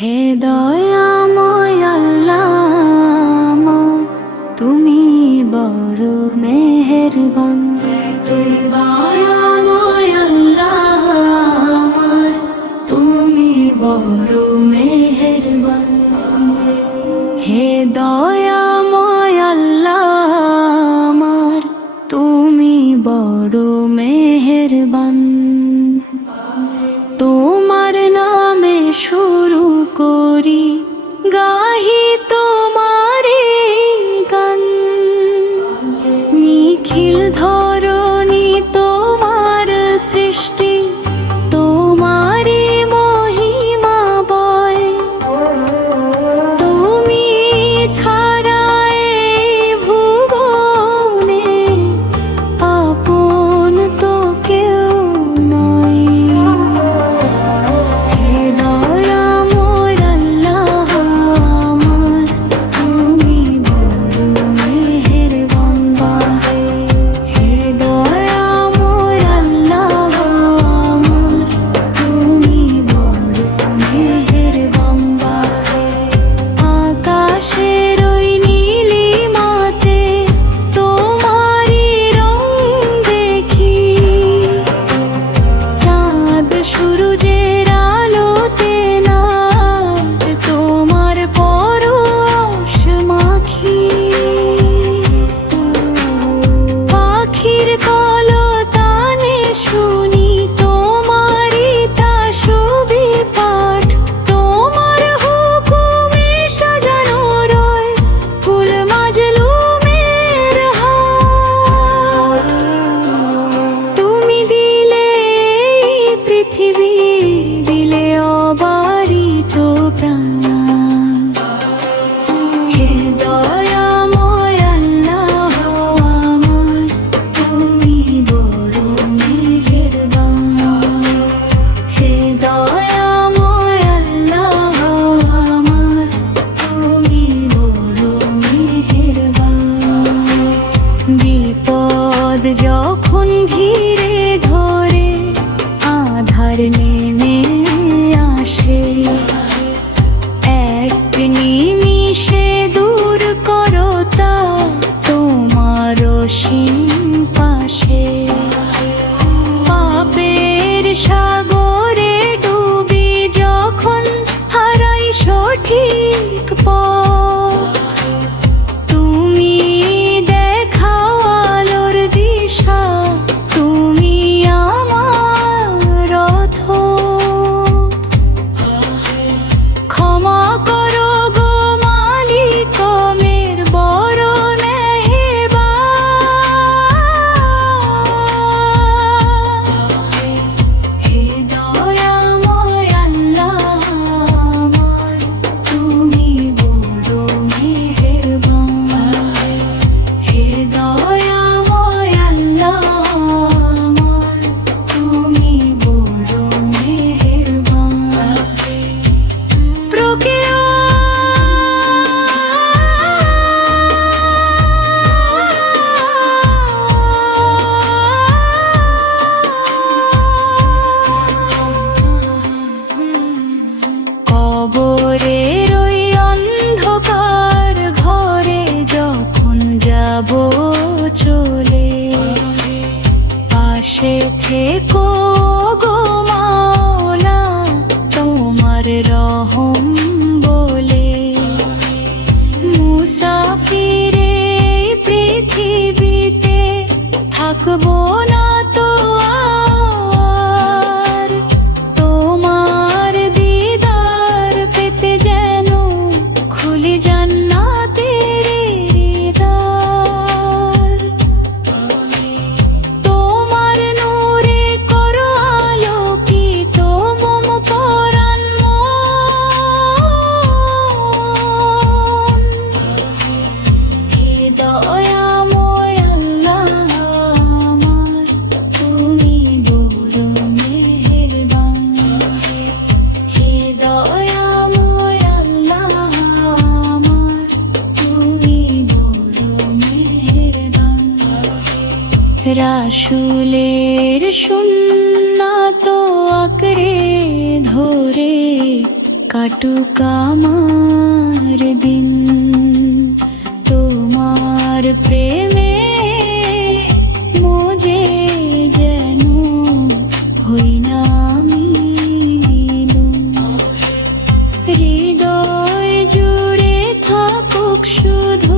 হে দয়াময় আল্লাহ, তুমি বড় মেহেরবান। তুই দয়াময় আল্লাহ, তুমি বড় মেহেরবান। হে দয়াময় আল্লাহ, তুমি বড় মেহেরবান। যখন ঘিরে ধরে আধার নেমে আসে, এক নিমিশে দূর করতা তোমার সীম পাশে। পাপের সাগরে ডুবি যখন হারাই সঠিক পথ পাশে থেকো গো মাওলা, তোমার রহম বলে। মুসাফিরে পৃথিবীতে থাকব না তো তোমার দিদার পেতে যেন খুলে জান রাসুলের শুননা তো আকরে ধরে কাটু কামার দিন। তোমার প্রেমে মোজে যেন হই না আমি হৃদয় জুড়ে থাকুক শুধু